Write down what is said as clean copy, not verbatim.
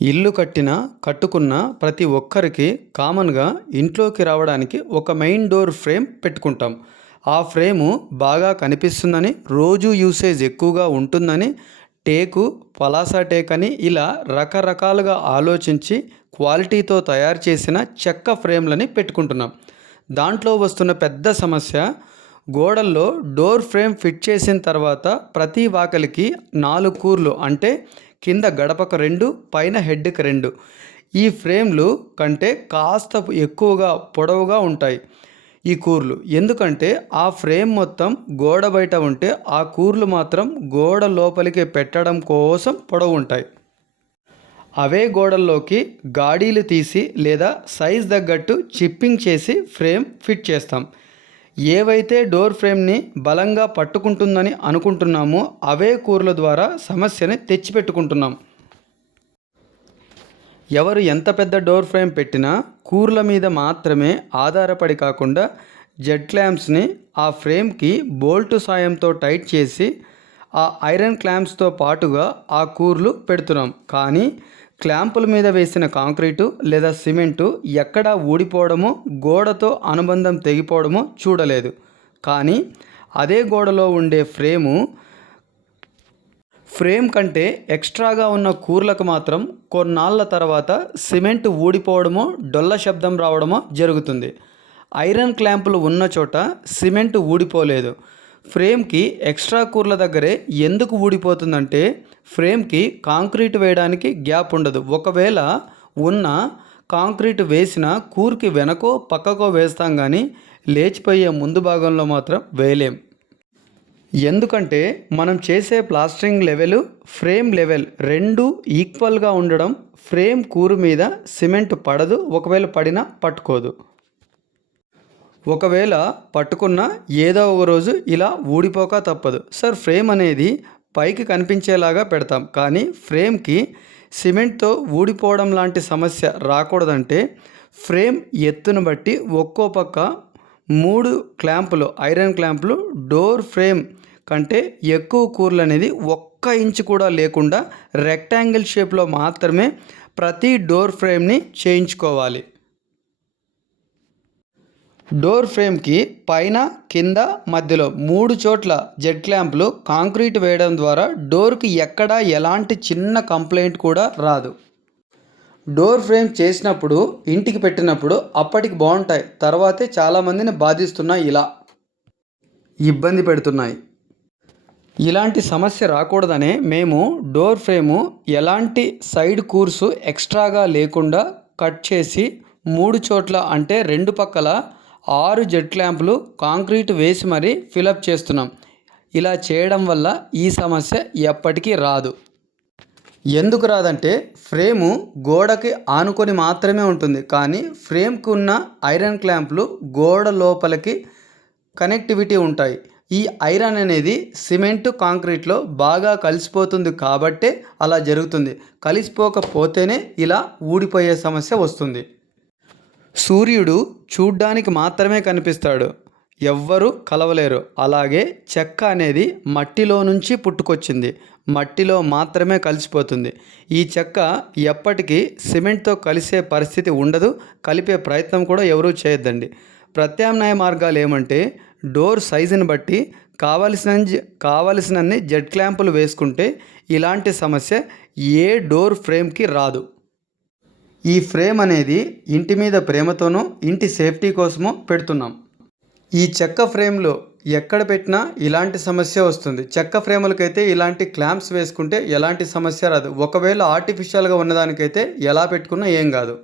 ఇల్లు కట్టుకున్న ప్రతి ఒక్కరికి కామన్‌గా ఇంట్లోకి రావడానికి ఒక మెయిన్ డోర్ ఫ్రేమ్ పెట్టుకుంటాం. ఆ ఫ్రేము బాగా కనిపిస్తుందని, రోజు యూసేజ్ ఎక్కువగా ఉంటుందని టేకు, పలాస టేక్ అని ఇలా రకరకాలుగా ఆలోచించి క్వాలిటీతో తయారు చేసిన చెక్క ఫ్రేమ్‌లని పెట్టుకుంటున్నాం. దాంట్లో వస్తున్న పెద్ద సమస్య, గోడల్లో డోర్ ఫ్రేమ్ ఫిట్ చేసిన తర్వాత ప్రతి వాకిలికి 4 కూర్లు, అంటే కింద గడపకు 2, పైన హెడ్‌కి 2 ఈ ఫ్రేమ్లు కంటే కాస్త ఎక్కువగా పొడవుగా ఉంటాయి ఈ కూర్లు. ఎందుకంటే ఆ ఫ్రేమ్ మొత్తం గోడ బయట ఉంటే ఆ కూర్లు మాత్రం గోడ లోపలికి పెట్టడం కోసం పొడవు ఉంటాయి. అవే గోడల్లోకి గాడీలు తీసి లేదా సైజ్ తగ్గట్టు చిప్పింగ్ చేసి ఫ్రేమ్ ఫిట్ చేస్తాం. ఏవైతే డోర్ ఫ్రేమ్ని బలంగా పట్టుకుంటుందని అనుకుంటున్నామో అవే కూర్ల ద్వారా సమస్యని తెచ్చిపెట్టుకుంటున్నాం. ఎవరు ఎంత పెద్ద డోర్ ఫ్రేమ్ పెట్టినా కూర్ల మీద మాత్రమే ఆధారపడి కాకుండా జెడ్ క్లాంప్స్ని ఆ ఫ్రేమ్కి బోల్టు సాయంతో టైట్ చేసి ఆ ఐరన్ క్లాంప్స్తో పాటుగా ఆ కూర్లు పెడుతున్నాం. కానీ క్లాంపుల మీద వేసిన కాంక్రీటు లేదా సిమెంటు ఎక్కడా ఊడిపోవడమో, గోడతో అనుబంధం తెగిపోవడమో చూడలేదు. కానీ అదే గోడలో ఉండే ఫ్రేమ్ కంటే ఎక్స్ట్రాగా ఉన్న కూర్లకు మాత్రం కొన్నాళ్ళ తర్వాత సిమెంటు ఊడిపోవడమో, డొల్ల శబ్దం రావడమో జరుగుతుంది. ఐరన్ క్లాంపులు ఉన్న చోట సిమెంటు ఊడిపోలేదు. ఫ్రేమ్కి ఎక్స్ట్రా కూర్ల దగ్గరే ఎందుకు ఊడిపోతుందంటే, ఫ్రేమ్కి కాంక్రీటు వేయడానికి గ్యాప్ ఉండదు. ఒకవేళ ఉన్న కాంక్రీటు వేసిన కూర్కి వెనకో పక్కకో వేస్తాం, కానీ లేచిపోయే ముందు భాగంలో మాత్రం వేయలేం. ఎందుకంటే మనం చేసే ప్లాస్టరింగ్ లెవెల్, ఫ్రేమ్ లెవెల్ రెండూ ఈక్వల్గా ఉండడం. ఫ్రేమ్ కూరు మీద సిమెంట్ పడదు, ఒకవేళ పడినా పట్టుకోదు. ఒకవేళ పట్టుకున్నా ఏదో ఒక రోజు ఇలా ఊడిపోక తప్పదు. సార్, ఫ్రేమ్ అనేది పైకి కనిపించేలాగా పెడతాం, కానీ ఫ్రేమ్కి సిమెంట్తో ఊడిపోవడం లాంటి సమస్య రాకూడదంటే ఫ్రేమ్ ఎత్తును బట్టి ఒక్కో పక్క 3 క్లాంపులు, ఐరన్ క్లాంపులు డోర్ ఫ్రేమ్ కంటే ఎక్కువ కూర్లు అనేది 1 ఇంచు కూడా లేకుండా రెక్టాంగిల్ షేప్లో మాత్రమే ప్రతి డోర్ ఫ్రేమ్ని చేయించుకోవాలి. డోర్ ఫ్రేమ్కి పైన, కింద, మధ్యలో 3 చోట్ల జెడ్ క్లాంపులు కాంక్రీట్ వేయడం ద్వారా డోర్కి ఎక్కడా ఎలాంటి చిన్న కంప్లైంట్ కూడా రాదు. డోర్ ఫ్రేమ్ చేసినప్పుడు, ఇంటికి పెట్టినప్పుడు అప్పటికి బాగుంటాయి, తర్వాతే చాలామందిని బాధిస్తున్నాయి, ఇలా ఇబ్బంది పెడుతున్నాయి. ఇలాంటి సమస్య రాకూడదనే మేము డోర్ ఫ్రేము ఎలాంటి సైడ్ కూర్సు ఎక్స్ట్రాగా లేకుండా కట్ చేసి 3 చోట్ల, అంటే 2 పక్కల 6 జెడ్ క్లాంపులు కాంక్రీట్ వేసి మరీ ఫిలప్ చేస్తున్నాం. ఇలా చేయడం వల్ల ఈ సమస్య ఎప్పటికీ రాదు. ఎందుకు రాదంటే, ఫ్రేము గోడకి ఆనుకొని మాత్రమే ఉంటుంది, కానీ ఫ్రేమ్కి ఉన్న ఐరన్ క్లాంపులు గోడ లోపలికి కనెక్టివిటీ ఉంటాయి. ఈ ఐరన్ అనేది సిమెంటు, కాంక్రీట్లో బాగా కలిసిపోతుంది కాబట్టే అలా జరుగుతుంది. కలిసిపోకపోతేనే ఇలా ఊడిపోయే సమస్య వస్తుంది. సూర్యుడు చూడ్డానికి మాత్రమే కనిపిస్తాడు, ఎవ్వరూ కలవలేరు. అలాగే చెక్క అనేది మట్టిలో నుంచి పుట్టుకొచ్చింది, మట్టిలో మాత్రమే కలిసిపోతుంది. ఈ చెక్క ఎప్పటికీ సిమెంట్తో కలిసే పరిస్థితి ఉండదు, కలిపే ప్రయత్నం కూడా ఎవరూ చేయొద్దండి. ప్రత్యామ్నాయ మార్గాలు ఏమంటే, డోర్ సైజుని బట్టి కావలసినన్ని జెడ్ క్లాంపులు వేసుకుంటే ఇలాంటి సమస్య ఏ డోర్ ఫ్రేమ్కి రాదు. ఈ ఫ్రేమ్ అనేది ఇంటి మీద ప్రేమతోనో, ఇంటి సేఫ్టీ కోసమో పెడుతున్నాం. ఈ చెక్క ఫ్రేమ్లో ఎక్కడ పెట్టినా ఇలాంటి సమస్య వస్తుంది. చెక్క ఫ్రేములకైతే ఇలాంటి క్లాంప్స్ వేసుకుంటే ఎలాంటి సమస్య రాదు. ఒకవేళ ఆర్టిఫిషియల్గా ఉన్నదానికైతే ఎలా పెట్టుకున్నా ఏం కాదు.